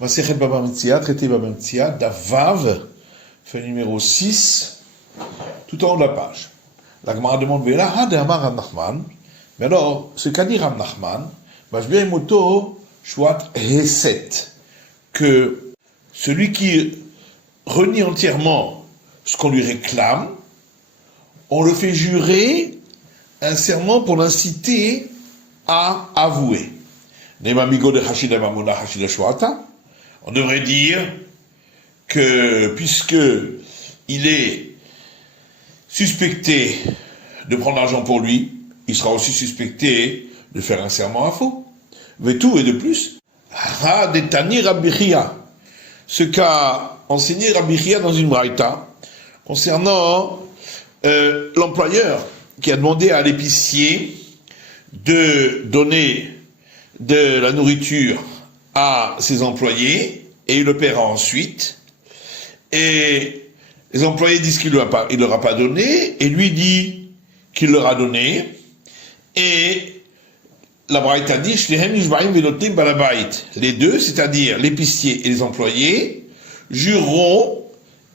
Masechet Baba Metzia, traité Baba Metzia, Davav, fait numéro 6, tout en haut de la page. La Gemara demande, Vela ha de Amar Rav Nachman. Mais alors, ce qu'a dit Rav Nachman, Mashbir Moto, Shwat Heset, que celui qui renie entièrement ce qu'on lui réclame, on le fait jurer un serment pour l'inciter à avouer. On devrait dire que puisque il est suspecté de prendre l'argent pour lui, il sera aussi suspecté de faire un serment à faux. Mais tout et de plus, ce qu'a enseigné Rabbi Chia dans une braïta concernant l'employeur qui a demandé à l'épicier de donner de la nourriture à ses employés et il le paiera ensuite. Et les employés disent qu'il ne leur a pas donné et lui dit qu'il leur a donné. Et la braïta dit les deux, c'est-à-dire l'épicier et les employés, jureront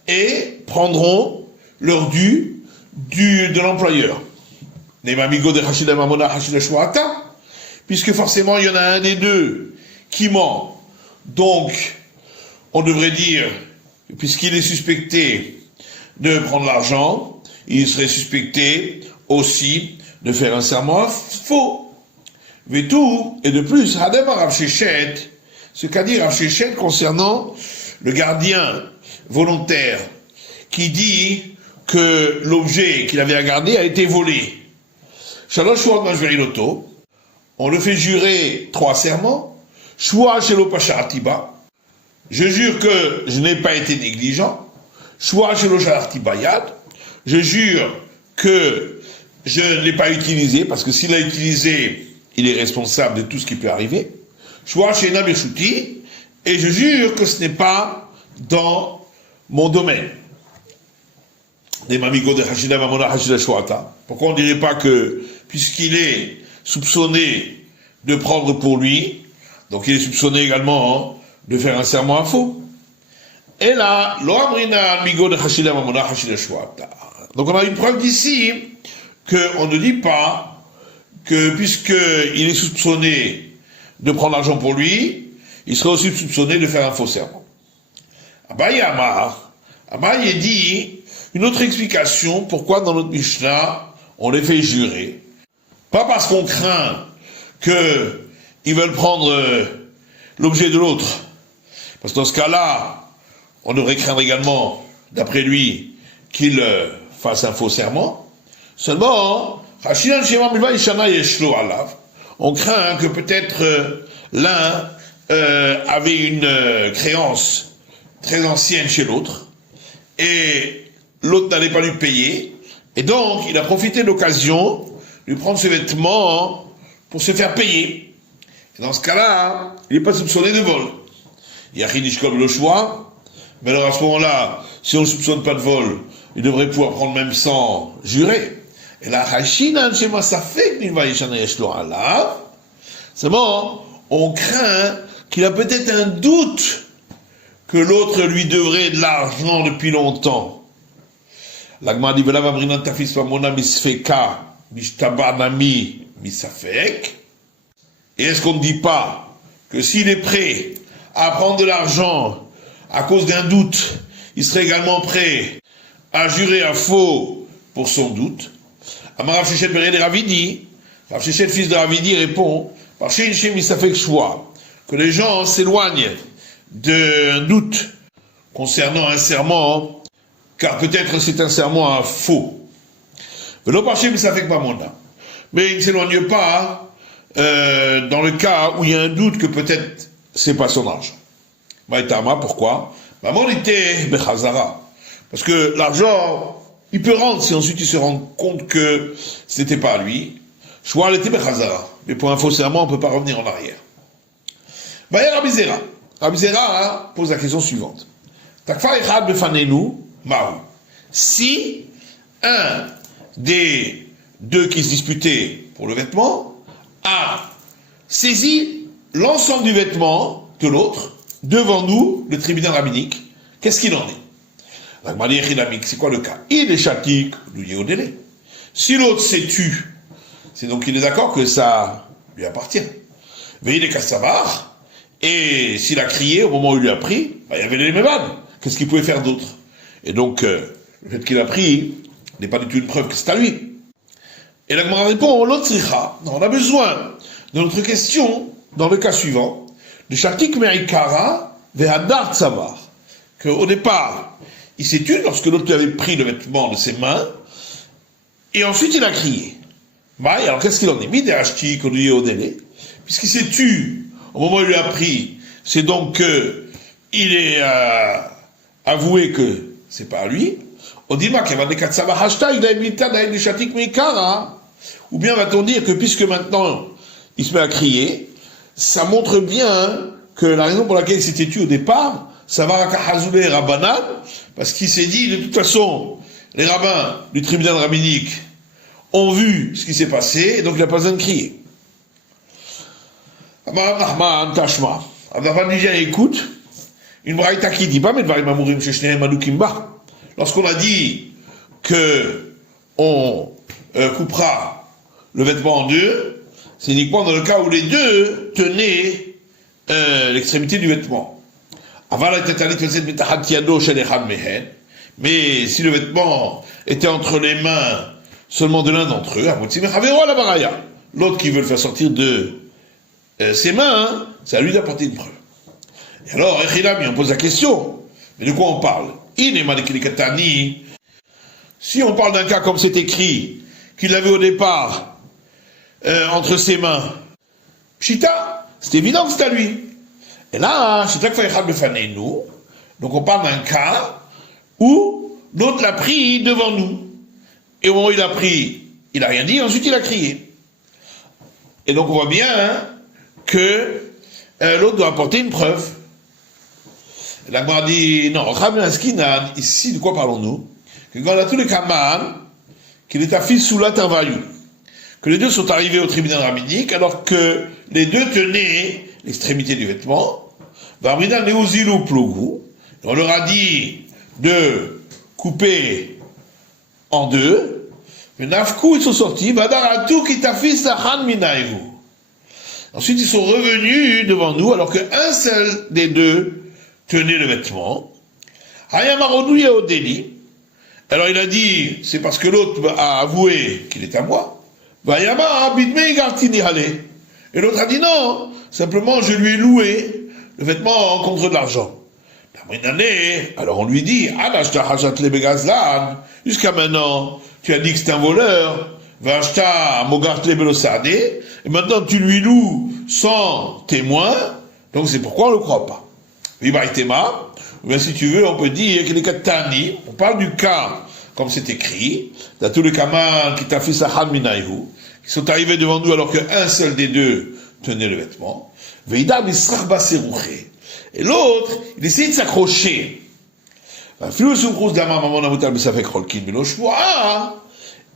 et prendront leur dû de l'employeur. Puisque forcément il y en a un des deux qui ment. Donc, on devrait dire, puisqu'il est suspecté de prendre l'argent, il serait suspecté aussi de faire un serment faux. Mais tout, et de plus, Hadem Rav Shechet, ce qu'a dit Rav Shechet concernant le gardien volontaire qui dit que l'objet qu'il avait à garder a été volé. Shalosh Shuot Mashveri Loto, on le fait jurer 3 serments. Shua Shelo Pasharatiba, je jure que je n'ai pas été négligent. Shua Shelo Sharatiba Yad, je jure que je ne l'ai pas utilisé, parce que s'il l'a utilisé, il est responsable de tout ce qui peut arriver. Shua Shena Beshuti, et je jure que ce n'est pas dans mon domaine. Pourquoi on ne dirait pas que, puisqu'il est soupçonné de prendre pour lui, donc il est soupçonné également de faire un serment à faux. Et là, donc on a une preuve d'ici qu'on ne dit pas que puisqu'il est soupçonné de prendre l'argent pour lui, il serait aussi soupçonné de faire un faux serment. Abaye dit une autre explication pourquoi dans notre Mishnah on les fait jurer. Pas parce qu'on craint qu'ils veulent prendre l'objet de l'autre. Parce que dans ce cas-là, on devrait craindre également, d'après lui, qu'il fasse un faux serment. Seulement, on craint que peut-être l'un avait une créance très ancienne chez l'autre, et l'autre n'allait pas lui payer, et donc il a profité de l'occasion de prendre ses vêtements pour se faire payer. Et dans ce cas-là, il n'est pas soupçonné de vol. Yachid comme le choix, mais alors à ce moment-là, si on ne soupçonne pas de vol, il devrait pouvoir prendre même sans jurer. Et là, c'est bon, on craint qu'il a peut-être un doute que l'autre lui devrait de l'argent depuis longtemps. L'agma dit, et est-ce qu'on ne dit pas que s'il est prêt à prendre de l'argent à cause d'un doute, il serait également prêt à jurer à faux pour son doute? Amar Rav Shechet Bered Ravidi, Rav Shechet fils de Ravidi répond, que les gens s'éloignent d'un doute concernant un serment, car peut-être c'est un serment à faux. Mais il ne s'éloigne pas dans le cas où il y a un doute que peut-être c'est pas son argent. Maïtama, pourquoi? Parce que l'argent, il peut rendre si ensuite il se rend compte que c'était pas à lui. Mais pour un faux serment, on ne peut pas revenir en arrière. Rabbi Zera pose la question suivante. Si un des deux qui se disputaient pour le vêtement a saisi l'ensemble du vêtement de l'autre, devant nous, le tribunal rabbinique, qu'est-ce qu'il en est? C'est quoi le cas? Il est chatique, lui au délai. Si l'autre s'est tu, c'est donc qu'il est d'accord que ça lui appartient. Mais il est Kassavar, et s'il a crié au moment où il lui a pris, il y avait les mévanes. Qu'est-ce qu'il pouvait faire d'autre? Et donc, le fait qu'il a pris n'est pas du tout une preuve que c'est à lui. Et la Gemara répond, l'autre tricha. On a besoin de notre question, dans le cas suivant, de Shatik Me'ikara Vehadar Tsavar. Qu'au départ, il s'est tué lorsque l'autre avait pris le vêtement de ses mains, et ensuite il a crié. Alors qu'est-ce qu'il en est? Puisqu'il s'est tué au moment où il lui a pris, c'est donc qu'il est avoué que c'est pas à lui. On dit ou bien va-t-on dire que puisque maintenant il se met à crier, ça montre bien que la raison pour laquelle il s'était tué au départ, ça va à Rabbanan, parce qu'il s'est dit, de toute façon, les rabbins du tribunal rabbinique ont vu ce qui s'est passé, et donc il n'a pas besoin de crier. Écoute, une braïta qui dit pas, mais lorsqu'on a dit que on coupera le vêtement en deux, c'est uniquement dans le cas où les deux tenaient l'extrémité du vêtement. Mais si le vêtement était entre les mains seulement de l'un d'entre eux, l'autre qui veut le faire sortir de ses mains, c'est à lui d'apporter une preuve. Et alors, on pose la question, mais de quoi on parle? Si on parle d'un cas comme c'est écrit, qu'il avait au départ entre ses mains, Pshita, c'est évident que c'est à lui. Et là, donc on parle d'un cas où l'autre l'a pris devant nous. Et au moment où il a pris, il n'a rien dit, ensuite il a crié. Et donc on voit bien que l'autre doit apporter une preuve. La Gemara dit, non, ici de quoi parlons-nous? Que quand on a tous les kaman, qu'il est affiché sous la tarvaillou, que les deux sont arrivés au tribunal rabbinique alors que les deux tenaient l'extrémité du vêtement. On leur a dit de couper en deux. Ils sont sortis. Ensuite, ils sont revenus devant nous alors qu'un seul des deux tenait le vêtement. Alors il a dit, c'est parce que l'autre a avoué qu'il est à moi. Et l'autre a dit non, simplement je lui ai loué le vêtement contre de l'argent. Alors on lui dit, jusqu'à maintenant, tu as dit que c'est un voleur, et maintenant tu lui loues sans témoin, donc c'est pourquoi on ne le croit pas. Ou bien si tu veux, on peut dire qu'il est Katani, on parle du cas, comme c'est écrit, dans tous les kamal qui t'a fait Sahan Minaïhu, qui sont arrivés devant nous alors qu'un seul des deux tenait le vêtement. Et l'autre, il essayait de s'accrocher.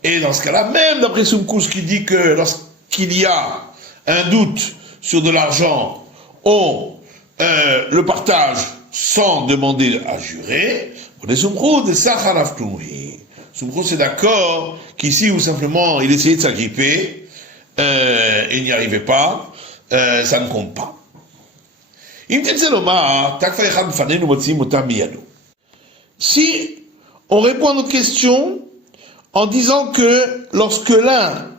Et dans ce cas-là, même d'après Sumkous qui dit que lorsqu'il y a un doute sur de l'argent, on le partage sans demander à jurer, Sumkous est d'accord qu'ici où simplement il essayait de s'agripper et il n'y arrivait pas, ça ne compte pas. Si on répond à notre question en disant que lorsque l'un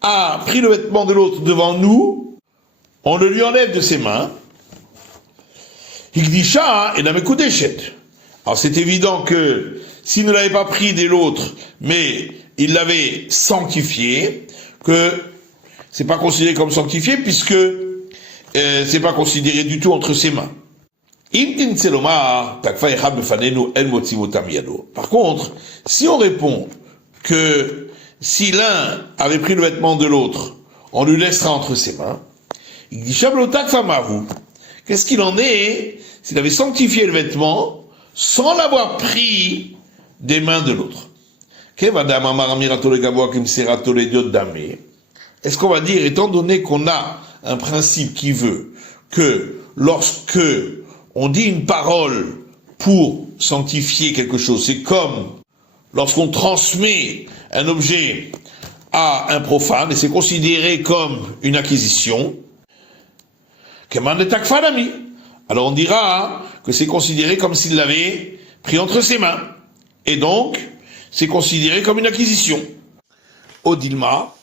a pris le vêtement de l'autre devant nous, on le lui enlève de ses mains. Alors c'est évident que s'il ne l'avait pas pris de l'autre, mais il l'avait sanctifié, que c'est pas considéré comme sanctifié puisque c'est pas considéré du tout entre ses mains. Par contre, si on répond que si l'un avait pris le vêtement de l'autre, on lui laissera entre ses mains, qu'est-ce qu'il en est s'il avait sanctifié le vêtement sans l'avoir pris des mains de l'autre? Est-ce qu'on va dire, étant donné qu'on a un principe qui veut que lorsque on dit une parole pour sanctifier quelque chose. C'est comme lorsqu'on transmet un objet à un profane, et c'est considéré comme une acquisition. Alors on dira que c'est considéré comme s'il l'avait pris entre ses mains. Et donc, c'est considéré comme une acquisition. Odilma,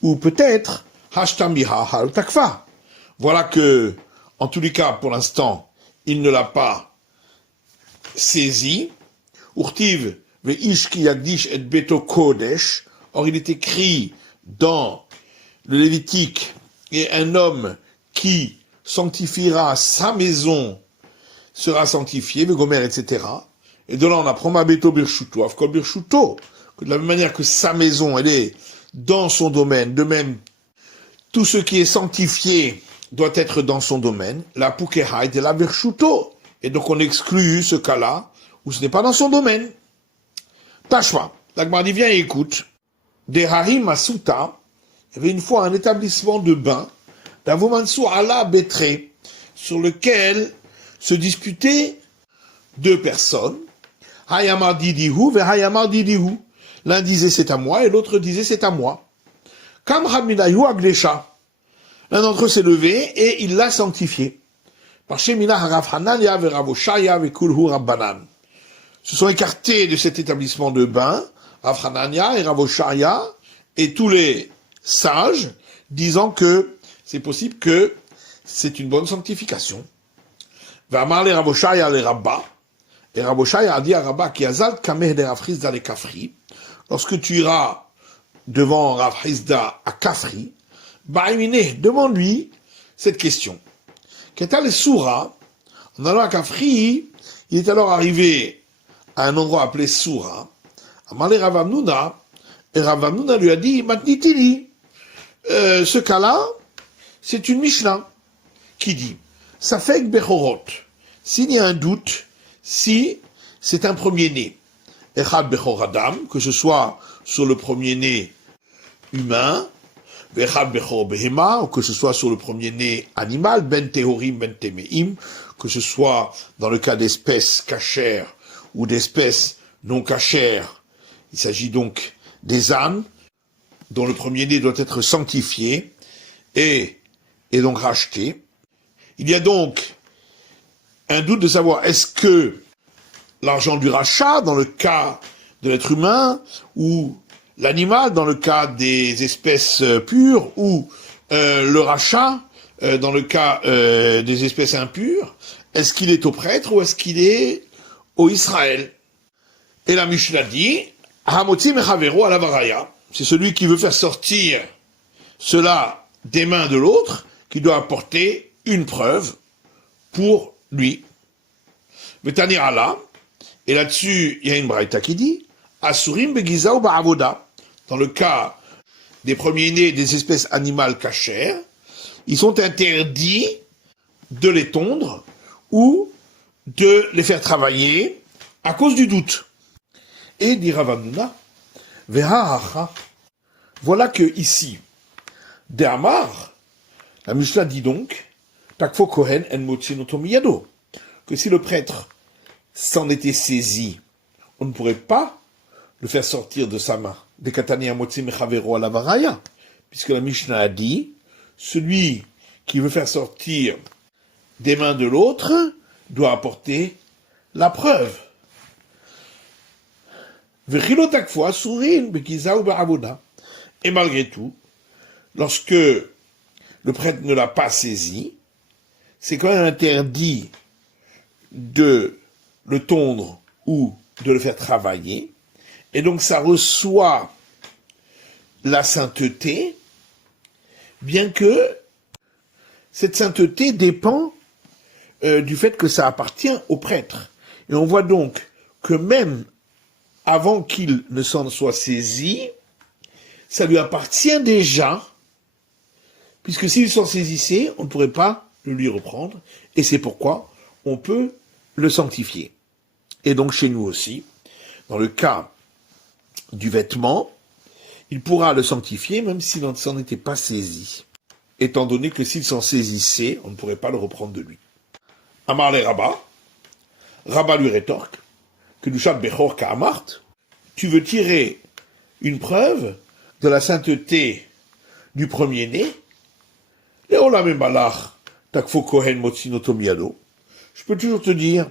ou peut-être, Hashtamiha hal takfa. Voilà que, en tous les cas, pour l'instant, il ne l'a pas saisi. Urtiv veish ki yagdish et beto kodesh. Or, il est écrit dans le Lévitique, et un homme qui sanctifiera sa maison sera sanctifié, Vegomer, etc. Et de là, on apprend ma beto birshuto, afkol birshuto, que de la même manière que sa maison, elle est dans son domaine, de même, tout ce qui est sanctifié doit être dans son domaine, la pukeha et la birshuto. Et donc, on exclut ce cas-là, où ce n'est pas dans son domaine. Tashma, l'Agmar dit, viens et écoute. Des harim asuta, il y avait une fois un établissement de bain, d'Avomansou ala Betré, sur lequel se disputaient deux personnes. Hayamar didihu ve hayamar didihu. L'un disait c'est à moi et l'autre disait c'est à moi. Kam Raminayu Aglesha. L'un d'entre eux s'est levé et il l'a sanctifié. Par Shemina Harav Hanania ve Ravoshaya ve Kulhu Rabbanan. Se sont écartés de cet établissement de bain, Rav Hanania et Ravoshaya, et tous les sages, disant que c'est possible que c'est une bonne sanctification. Va marler Ravoshaya les Rabba, et Ravoshaya a dit à Rabba qui azal kameh de Rav Hizda les Kafri, lorsque tu iras devant Rav Hizda à Kafri, Baïmine, demande-lui cette question. Qu'est-ce les Soura, en allant à Kafri, il est alors arrivé à un endroit appelé Soura, à marler Rav Hamnouna, et Rav Hamnouna lui a dit, Matnitili, ce cas-là, c'est une Mishnah qui dit, Safek Bechorot, s'il y a un doute, si c'est un premier-né, Echad Bechoradam, que ce soit sur le premier-né humain, Echad Bechor Behema, ou que ce soit sur le premier-né animal, Ben Tehorim, Ben Temeim, que ce soit dans le cas d'espèces cachères ou d'espèces non cachères. Il s'agit donc des ânes, dont le premier-né doit être sanctifié et donc racheté. Il y a donc un doute de savoir est-ce que l'argent du rachat, dans le cas de l'être humain, ou l'animal, dans le cas des espèces pures, ou le rachat, dans le cas des espèces impures, est-ce qu'il est au prêtre ou est-ce qu'il est au Israël? Et la Mishnah dit, Hamotzi mechavero ala varaya, c'est celui qui veut faire sortir cela des mains de l'autre, qui doit apporter une preuve pour lui. Vetanir Allah, et là-dessus, il y a une braïta qui dit, Asurim begiza ou ba'avoda, dans le cas des premiers-nés des espèces animales cachères, ils sont interdits de les tondre ou de les faire travailler à cause du doute. Et dit Rav Hamnouna, Ve'ha'acha, voilà que ici, De'amar, la Mishnah dit donc, Takfo Kohen en motsinoto miyado, que si le prêtre s'en était saisi, on ne pourrait pas le faire sortir de sa main. De katani amotzi mechavero ala varaya, puisque la Mishnah a dit, celui qui veut faire sortir des mains de l'autre doit apporter la preuve. Et malgré tout, lorsque le prêtre ne l'a pas saisi, c'est quand même interdit de le tondre ou de le faire travailler, et donc ça reçoit la sainteté, bien que cette sainteté dépend du fait que ça appartient au prêtre. Et on voit donc que même avant qu'il ne s'en soit saisi, ça lui appartient déjà, puisque s'il s'en saisissait, on ne pourrait pas le lui reprendre, et c'est pourquoi on peut le sanctifier. Et donc chez nous aussi, dans le cas du vêtement, il pourra le sanctifier même s'il ne s'en était pas saisi, étant donné que s'il s'en saisissait, on ne pourrait pas le reprendre de lui. Amar le Rabba, Rabba lui rétorque, que du chat Bechor Ka'amart, tu veux tirer une preuve de la sainteté du premier-né, je peux toujours te dire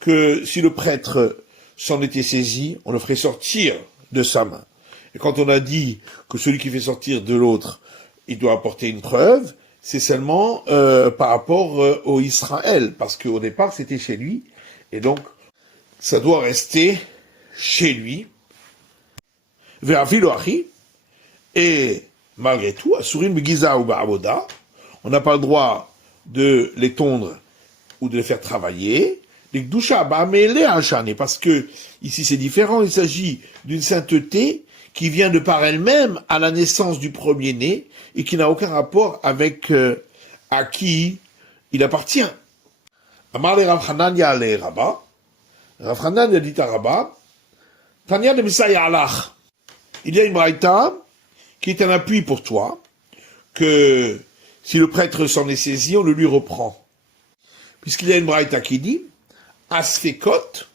que si le prêtre s'en était saisi, on le ferait sortir de sa main. Et quand on a dit que celui qui fait sortir de l'autre, il doit apporter une preuve, c'est seulement par rapport au Israël, parce qu'au départ c'était chez lui, et donc ça doit rester chez lui. Et malgré tout, Asurim Begiza ou Ba'avoda, on n'a pas le droit de les tondre ou de les faire travailler. Les Gdusha Ba'amele Hachane, parce que ici c'est différent, il s'agit d'une sainteté qui vient de par elle-même à la naissance du premier-né et qui n'a aucun rapport avec à qui il appartient. Amar le Rav Hanania le Rabba, Rav Hanania dit à Rabba, Tanya de Messiah Alach, il y a une braïta qui est un appui pour toi, que si le prêtre s'en est saisi, on le lui reprend. Puisqu'il y a une braïta qui dit, Asfekot,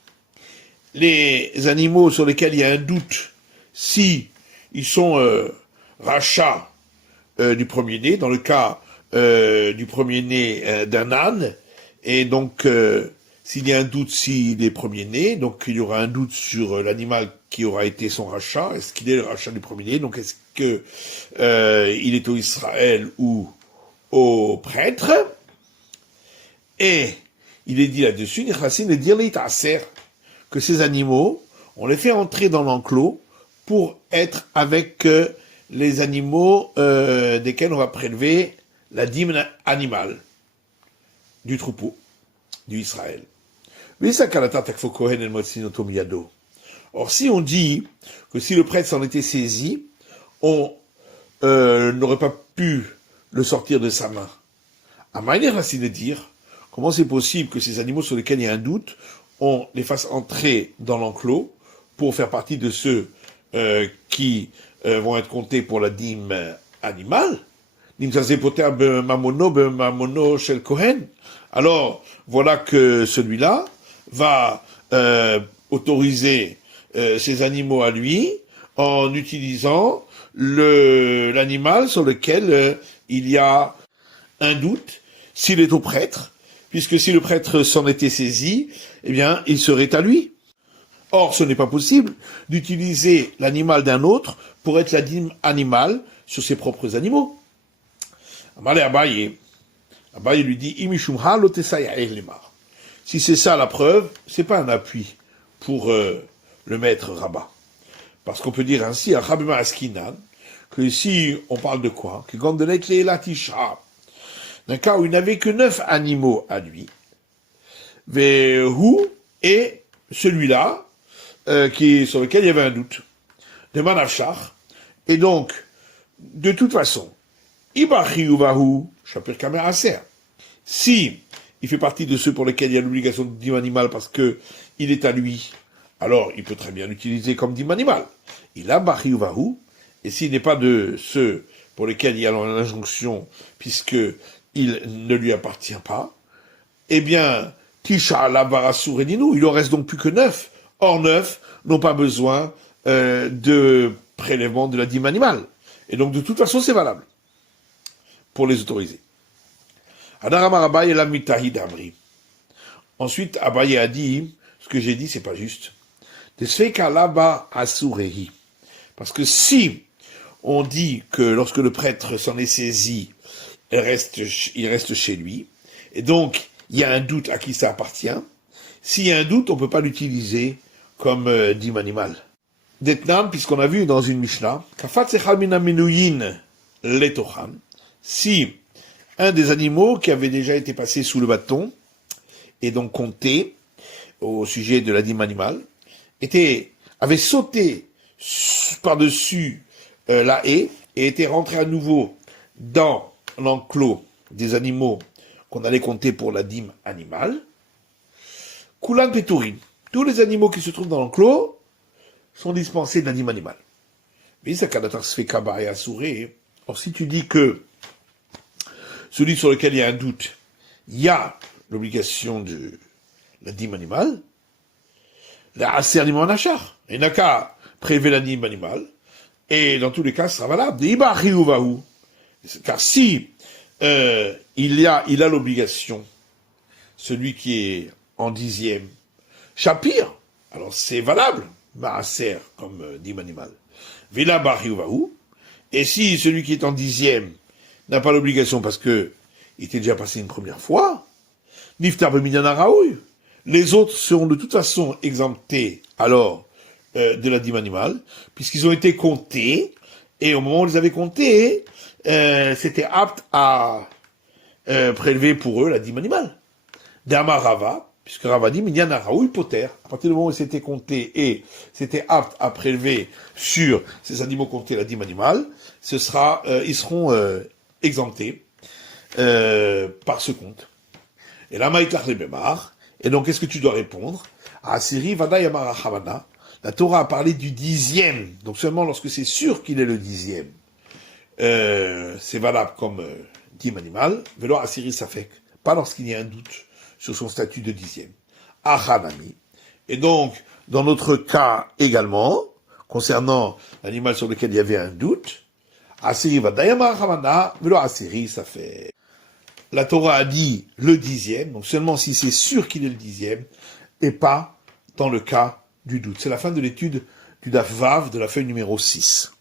les animaux sur lesquels il y a un doute, si ils sont rachats du premier-né, dans le cas du premier-né d'un âne, et donc s'il y a un doute s'il est premier-né, donc il y aura un doute sur l'animal qui aura été son rachat, est-ce qu'il est le rachat du premier-né, donc est-ce que il est au Israël ou au prêtre, et il est dit là-dessus, que ces animaux, on les fait entrer dans l'enclos pour être avec les animaux desquels on va prélever la dîme animale du troupeau du Israël. Or, si on dit que si le prêtre s'en était saisi, on n'aurait pas pu le sortir de sa main. À manière ainsi de dire, comment c'est possible que ces animaux sur lesquels il y a un doute, on les fasse entrer dans l'enclos pour faire partie de ceux qui vont être comptés pour la dîme animale? Alors, voilà que celui-là va autoriser ces animaux à lui en utilisant l'animal sur lequel il y a un doute, s'il est au prêtre, puisque si le prêtre s'en était saisi, eh bien, il serait à lui. Or, ce n'est pas possible d'utiliser l'animal d'un autre pour être la dîme animale sur ses propres animaux. Abaye lui dit, si c'est ça la preuve, c'est pas un appui pour le maître Rabat. Parce qu'on peut dire ainsi, à Rabima Askinan, que ici, on parle de quoi? Que Gandelet la Tisha, d'un cas où il n'avait que 9 animaux à lui, Vehu, et celui-là, sur lequel il y avait un doute, de Manavshach, et donc, de toute façon, Ibachi Uvahu, Shapir Kamer Aser, si il fait partie de ceux pour lesquels il y a l'obligation de dîme animal parce que il est à lui, alors il peut très bien l'utiliser comme dîme animal. Il a Bachi Uvahu, et s'il n'est pas de ceux pour lesquels il y a l'injonction, puisque il ne lui appartient pas, eh bien, Tisha la Barasuredinu, il en reste donc plus que 9. Or 9 n'ont pas besoin de prélèvement de la dîme animale. Et donc de toute façon c'est valable pour les autoriser. Ensuite, Abaye a dit, ce que j'ai dit c'est pas juste. Parce que si on dit que lorsque le prêtre s'en est saisi, il reste chez lui, et donc il y a un doute à qui ça appartient, s'il y a un doute, on ne peut pas l'utiliser comme dîme animal. D'Etnan, puisqu'on a vu dans une Mishnah, si un des animaux qui avait déjà été passé sous le bâton, et donc compté au sujet de la dîme animale, avait sauté par-dessus la haie et était rentré à nouveau dans l'enclos des animaux qu'on allait compter pour la dîme animale, Kulan Petourin, tous les animaux qui se trouvent dans l'enclos sont dispensés de la dîme animale. Or si tu dis que celui sur lequel il y a un doute, il y a l'obligation de la dîme animale, la aser animal nachar. Il n'a qu'à prélever la dîme animale, et dans tous les cas, ce sera valable. Car si il a l'obligation, celui qui est en 10e, Shapir, alors c'est valable, Maaser, comme dîme animal. Vela Bariuvahu, et si celui qui est en 10e n'a pas l'obligation parce que il était déjà passé une première fois, Niftar Beminyana Raoui, les autres seront de toute façon exemptés alors de la dîme animale, puisqu'ils ont été comptés, et au moment où ils les avaient comptés, c'était apte à prélever pour eux la dîme animale. Dama Rava, puisque Rava dit, Minyana Raoui Poter, à partir du moment où c'était compté et c'était apte à prélever sur ces animaux comptés la dîme animale, ils seront exemptés par ce compte. Et là, Maïtlach Lebemar, et donc qu'est-ce que tu dois répondre? Asiri Vada Yamara Havana, la Torah a parlé du 10e, donc seulement lorsque c'est sûr qu'il est le 10e. C'est valable comme dîme animal, Velo Asiri Safek, pas lorsqu'il y a un doute sur son statut de 10e. Achanami. Et donc, dans notre cas également, concernant l'animal sur lequel il y avait un doute, Asiri Vada Yamara Havana, Velo Asiri Safek. La Torah a dit le 10e, donc seulement si c'est sûr qu'il est le 10e, et pas dans le cas du doute. C'est la fin de l'étude du Daf Vav de la feuille numéro 6.